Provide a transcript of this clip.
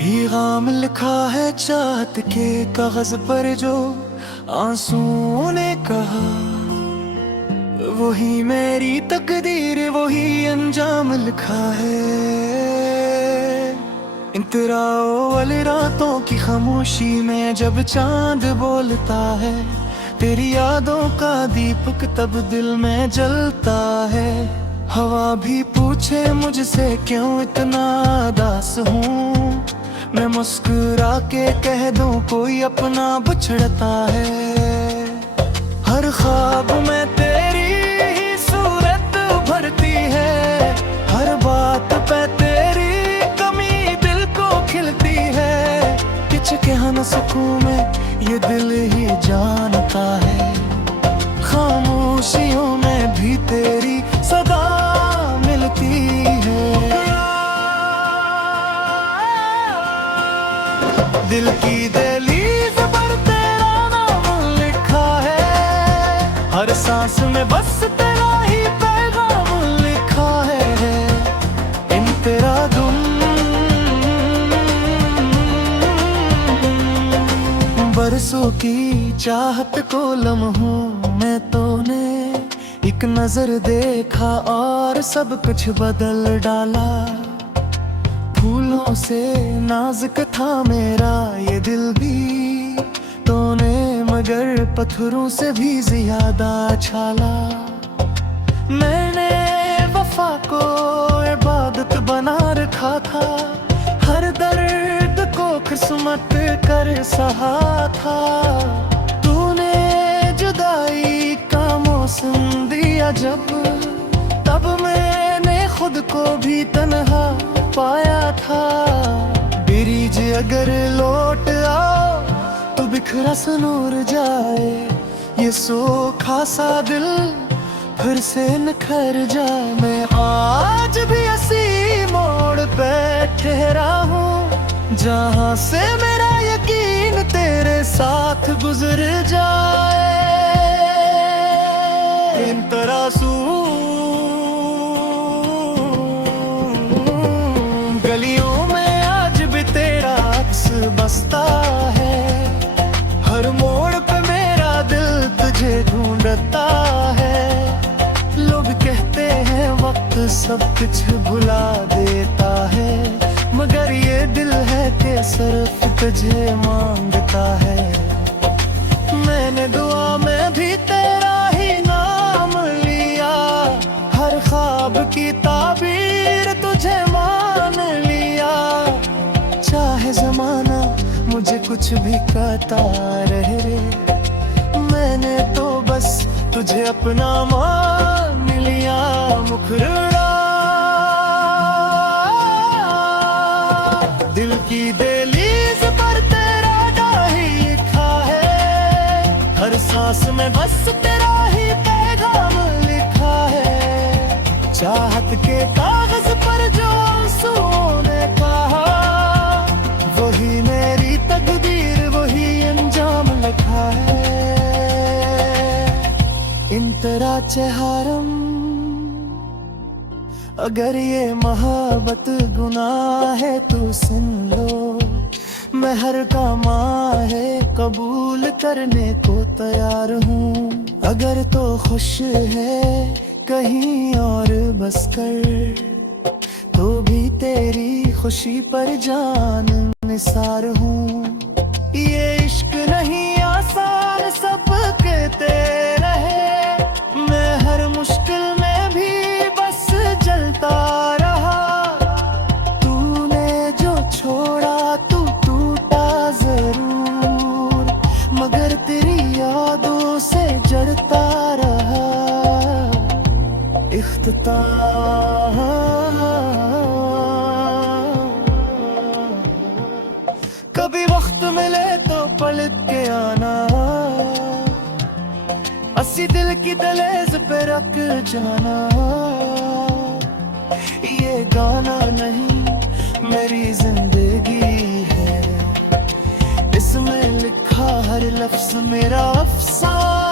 पैगाम लिखा है चाहत के कागज पर जो आंसुओं ने कहा, वही मेरी तकदीर वही अंजाम लिखा है। इन तेराओं वाली रातों की खामोशी में जब चांद बोलता है, तेरी यादों का दीपक तब दिल में जलता है। हवा भी पूछे मुझसे क्यों इतना उदास हूँ, मैं मुस्कुरा के कह दूं कोई अपना बिछड़ता है। हर ख्वाब में तेरी ही सूरत भरती है, हर बात पे तेरी कमी दिल को खिलती है। किच के न सकूं मैं ये दिल ही जानता है, खामोशियों में भी तेरी सदा मिलती है। दिल की दहलीज पर तेरा नाम लिखा है, हर सांस में बस तेरा ही पैगाम लिखा है। इन तेरा गुम बरसों की चाहत को लम्हों में तूने एक नजर देखा और सब कुछ बदल डाला। फूलों से नाजुक था मेरा ये दिल भी तूने, मगर पत्थरों से भी ज्यादा छाला। मैंने वफा को इबादत बना रखा था, हर दर्द को किस्मत कर सहा था। तूने जुदाई का मौसम दिया जब, तब मैंने खुद को भी तन्हा पाया था। ब्रिज अगर लौट आओ तो बिखरा सा नूर जाए, ये सोखा सा दिल फिर से निखर जाए। मैं आज भी इसी मोड़ पे ठहरा हूँ, जहाँ से मेरा यकीन तेरे साथ गुजर जाए। इन तरासू गलियों में आज भी तेरा अक्स बसता है, हर मोड़ पे मेरा दिल तुझे ढूंढता है। लोग कहते हैं वक्त सब कुछ भुला देता है, मगर ये दिल है कि सिर्फ तुझे मांगता है। मैंने दुआ में भी तेरा ही नाम लिया, हर ख्वाब की ताबीर तुझे मान लिया। चाहे जमाना मुझे कुछ भी कहता रहे, मैंने तो बस तुझे अपना मान लिया। मुखड़ा दिल की दहलीज पर तेरा डाही लिखा है, हर सांस में बस तेरा ही पैगाम लिखा है। चाहत के कागज पर जो आंसुओं ने कहा, वही मेरी तकदीर वही अंजाम लिखा है। इन तेरा चेहरम अगर ये मोहब्बत गुनाह है तो सुन लो, मैं हर का माँ है कबूल करने को तैयार हूँ। अगर तो खुश है कहीं और बस कर, तो भी तेरी खुशी पर जान निसार हूँ। ये इश्क नहीं आसान सब कहते रहे, मैं हर मुश्किल में भी बस जलता रहा। तूने जो छोड़ा तू टूटा जरूर, मगर तेरी यादों से जड़ता रहा। इख्तिताम कभी वक्त मिले तो पलट के आना, अस्सी दिल की दहलीज पे रख जाना। ये गाना नहीं मेरी जिंदगी है, इसमें लिखा हर लफ्ज मेरा अफसाना।